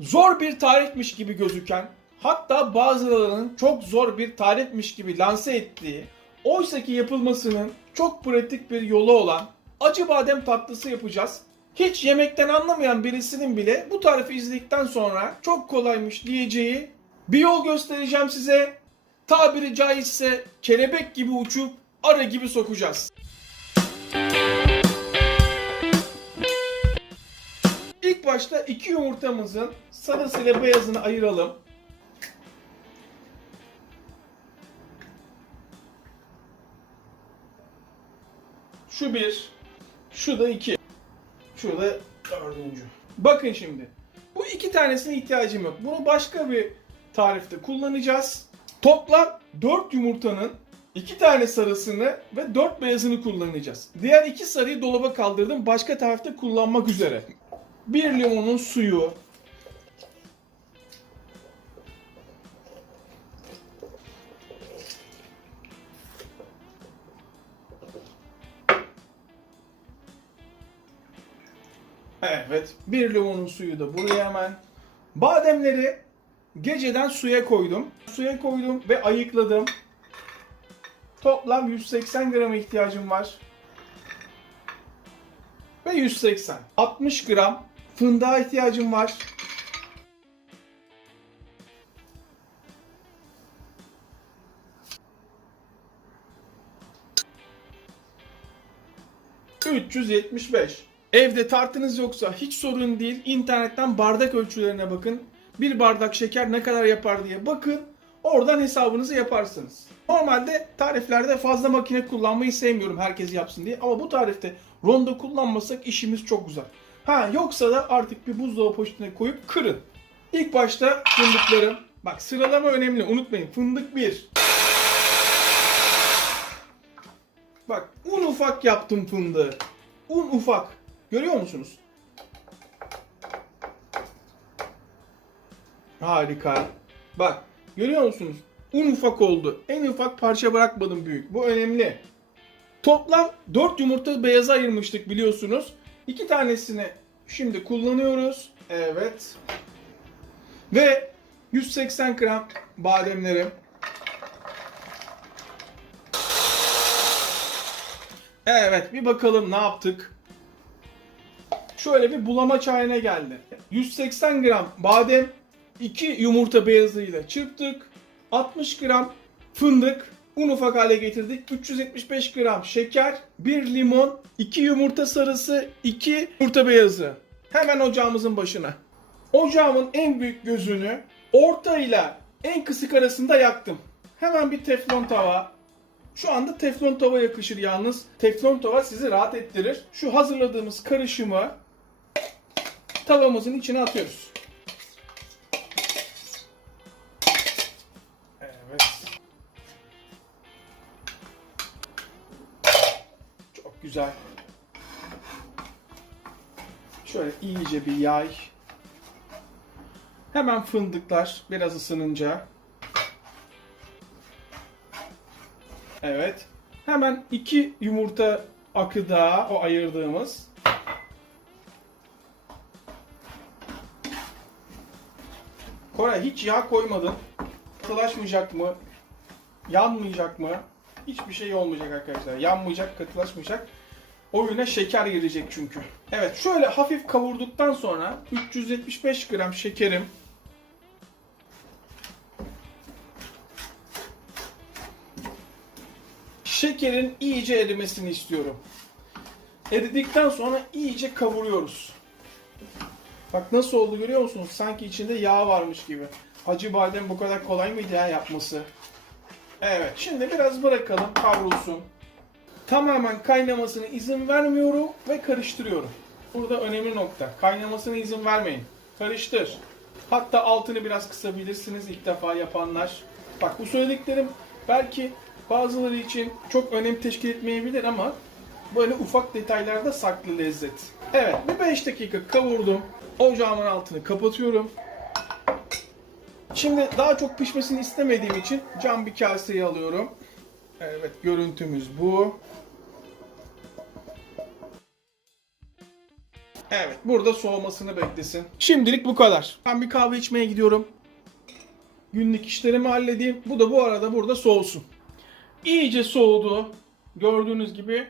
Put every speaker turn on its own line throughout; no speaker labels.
zor bir tarifmiş gibi gözüken, hatta bazılarının çok zor bir tarifmiş gibi lanse ettiği, oysaki yapılmasının çok pratik bir yolu olan acı badem tatlısı yapacağız. Hiç yemekten anlamayan birisinin bile bu tarifi izledikten sonra çok kolaymış diyeceği bir yol göstereceğim size. Tabiri caizse kelebek gibi uçup arı gibi sokacağız. Başta iki yumurtamızın sarısıyla beyazını ayıralım. Şu bir, şu da iki. Şurada dördüncü. Bakın şimdi. Bu iki tanesine ihtiyacım yok. Bunu başka bir tarifte kullanacağız. Toplam 4 yumurtanın 2 tane sarısını ve 4 beyazını kullanacağız. Diğer iki sarıyı dolaba kaldırdım. Başka tarifte kullanmak üzere. Bir limonun suyu. Evet. Bir limonun suyu da buraya hemen. Bademleri geceden suya koydum. Suya koydum ve ayıkladım. Toplam 180 gram ihtiyacım var. Ve 180. 60 gram fındığa ihtiyacım var. ...375. Evde tartınız yoksa hiç sorun değil. İnternetten bardak ölçülerine bakın. Bir bardak şeker ne kadar yapar diye bakın. Oradan hesabınızı yaparsınız. Normalde tariflerde fazla makine kullanmayı sevmiyorum herkes yapsın diye. Ama bu tarifte rondo kullanmasak işimiz çok uzar. Ha yoksa da artık bir buzdolabı poşetine koyup kırın. İlk başta fındıklarım. Bak sıralama önemli unutmayın. Fındık 1. Bak un ufak yaptım fındığı. Un ufak. Görüyor musunuz? Harika. Bak görüyor musunuz? Un ufak oldu. En ufak parça bırakmadım büyük. Bu önemli. Toplam 4 yumurta beyaza ayırmıştık biliyorsunuz. 2 tanesini şimdi kullanıyoruz. Evet. Ve 180 gram bademlerim. Evet bir bakalım ne yaptık. Şöyle bir bulama çayına geldi. 180 gram badem, 2 yumurta beyazıyla çırptık. 60 gram fındık, un ufak hale getirdik. 375 gram şeker, 1 limon, 2 yumurta sarısı, 2 yumurta beyazı. Hemen ocağımızın başına. Ocağımın en büyük gözünü ortayla en kısık arasında yaktım. Hemen bir teflon tava, şu anda teflon tava yakışır yalnız. Teflon tava sizi rahat ettirir. Şu hazırladığımız karışımı tavamızın içine atıyoruz. Güzel. Şöyle iyice bir yay. Hemen fındıklar biraz ısınınca Evet. Hemen iki yumurta akı daha o ayırdığımız. Koray hiç yağ koymadın. Katılaşmayacak mı? Yanmayacak mı? Hiçbir şey olmayacak arkadaşlar. Yanmayacak, katılaşmayacak. Oyuna şeker girecek çünkü. Evet şöyle hafif kavurduktan sonra 375 gram şekerim şekerin iyice erimesini istiyorum. Eridikten sonra iyice kavuruyoruz. Bak nasıl oldu görüyor musunuz? Sanki içinde yağ varmış gibi. Acı badem bu kadar kolay mıydı ya yapması? Evet, şimdi biraz bırakalım kavrulsun. Tamamen kaynamasına izin vermiyorum ve karıştırıyorum. Burada önemli nokta. Kaynamasına izin vermeyin. Karıştır. Hatta altını biraz kısabilirsiniz ilk defa yapanlar. Bak bu söylediklerim belki bazıları için çok önem teşkil etmeyebilir ama böyle ufak detaylarda saklı lezzet. Evet bir 5 dakika kavurdum. Ocağımın altını kapatıyorum. Şimdi daha çok pişmesini istemediğim için cam bir kaseye alıyorum. Evet görüntümüz bu. Evet, burada soğumasını beklesin. Şimdilik bu kadar. Ben bir kahve içmeye gidiyorum. Günlük işlerimi halledeyim. Bu da bu arada burada soğusun. İyice soğudu. Gördüğünüz gibi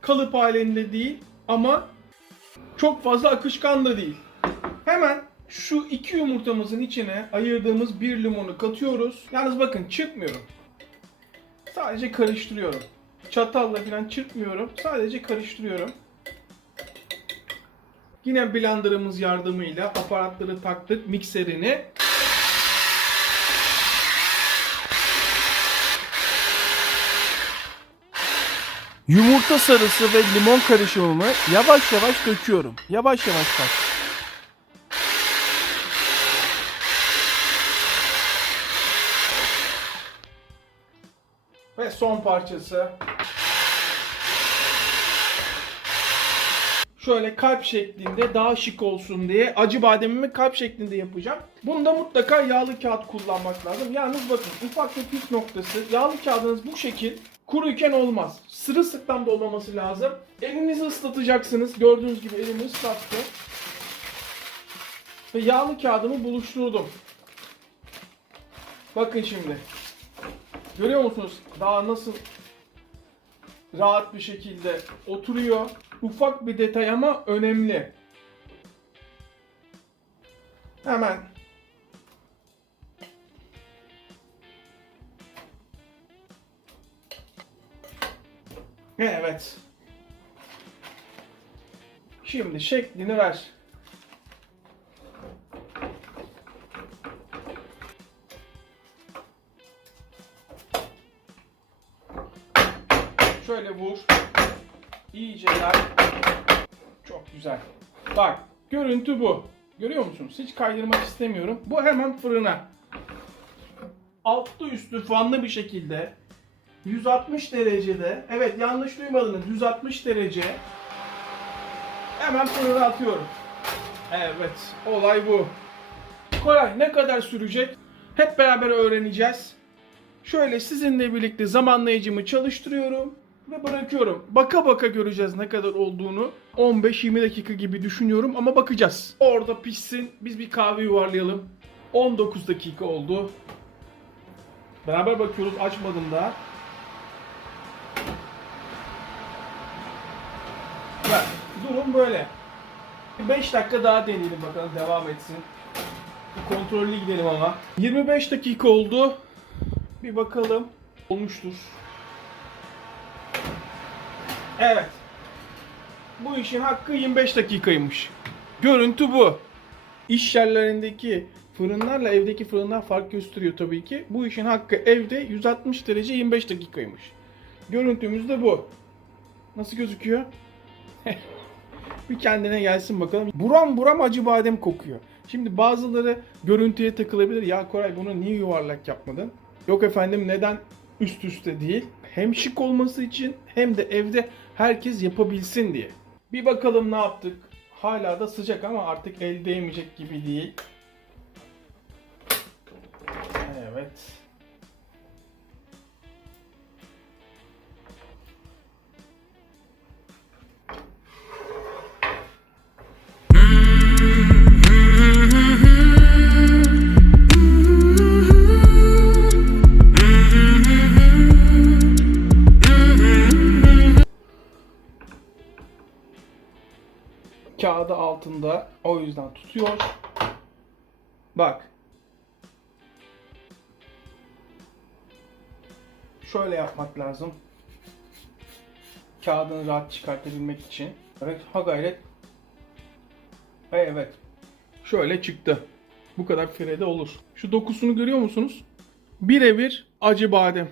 kalıp halinde değil ama çok fazla akışkan da değil. Hemen şu iki yumurtamızın içine ayırdığımız bir limonu katıyoruz. Yalnız bakın çırpmıyorum. Sadece karıştırıyorum. Çatalla falan çırpmıyorum. Sadece karıştırıyorum. Yine blenderımız yardımıyla aparatları taktık mikserini. Yumurta sarısı ve limon karışımımı yavaş yavaş döküyorum. Yavaş yavaş bak. Ve son parçası. Şöyle kalp şeklinde daha şık olsun diye acı bademimi kalp şeklinde yapacağım. Bunda mutlaka yağlı kağıt kullanmak lazım. Yalnız bakın ufak bir püf noktası. Yağlı kağıdınız bu şekil kuruyken olmaz. Sırılsıklam da olmaması lazım. Elinizi ıslatacaksınız. Gördüğünüz gibi elimi ıslattı. Ve yağlı kağıdımı buluşturdum. Bakın şimdi. Görüyor musunuz? Daha nasıl rahat bir şekilde oturuyor. Ufak bir detay ama önemli. Hemen Evet. Şimdi şeklini ver. Şöyle vur. İyice yay. Çok güzel. Bak görüntü bu. Görüyor musunuz? Hiç kaydırmak istemiyorum. Bu hemen fırına. Altlı üstü fanlı bir şekilde 160 derecede. Evet yanlış duymadınız. 160 derece. Hemen fırına atıyorum. Evet. Olay bu. Koray ne kadar sürecek? Hep beraber öğreneceğiz. Şöyle sizinle birlikte zamanlayıcımı çalıştırıyorum ve bırakıyorum. Baka baka göreceğiz ne kadar olduğunu. 15-20 dakika gibi düşünüyorum ama bakacağız. Orada pişsin. Biz bir kahve yuvarlayalım. 19 dakika oldu. Beraber bakıyoruz. Açmadım daha. Bak, durum böyle. 5 dakika daha deneyelim bakalım devam etsin. Bir kontrollü gidelim ama. 25 dakika oldu. Bir bakalım. Olmuştur. Evet. Bu işin hakkı 25 dakikaymış. Görüntü bu. İş yerlerindeki fırınlarla evdeki fırınlar fark gösteriyor tabii ki. Bu işin hakkı evde 160 derece 25 dakikaymış. Görüntümüz de bu. Nasıl gözüküyor? bir kendine gelsin bakalım. Buram buram acı badem kokuyor. Şimdi bazıları görüntüye takılabilir. Ya Koray bunu niye yuvarlak yapmadın? Yok efendim neden üst üste değil? Hem şık olması için hem de evde herkes yapabilsin diye. Bir bakalım ne yaptık. Hala da sıcak ama artık el değmeyecek gibi değil. Evet. Kağıdı altında o yüzden tutuyor. Bak. Şöyle yapmak lazım. Kağıdını rahat çıkartabilmek için. Evet, ha gayret. Evet. Şöyle çıktı. Bu kadar firede olur. Şu dokusunu görüyor musunuz? Birebir acı badem.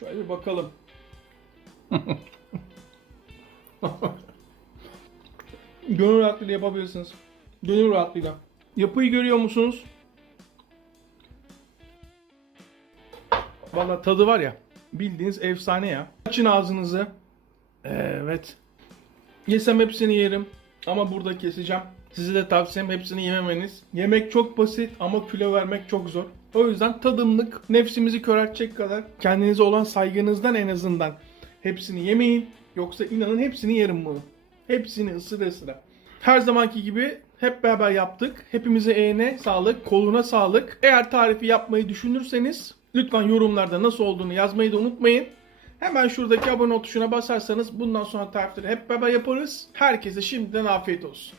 Şöyle bir bakalım. Gönül rahatlığıyla yapabilirsiniz. Gönül rahatlığıyla. Yapıyı görüyor musunuz? Valla tadı var ya. Bildiğiniz efsane ya. Açın ağzınızı. Evet. Yesem hepsini yerim. Ama burada keseceğim. Size de tavsiyem hepsini yememeniz. Yemek çok basit ama kilo vermek çok zor. O yüzden tadımlık, nefsimizi köreltecek kadar kendinize olan saygınızdan en azından hepsini yemeyin. Yoksa inanın hepsini yerim bunu. Hepsini ısıra ısıra. Her zamanki gibi hep beraber yaptık. Hepimize eğne sağlık, koluna sağlık. Eğer tarifi yapmayı düşünürseniz lütfen yorumlarda nasıl olduğunu yazmayı da unutmayın. Hemen şuradaki abone tuşuna basarsanız bundan sonra tarifleri hep beraber yaparız. Herkese şimdiden afiyet olsun.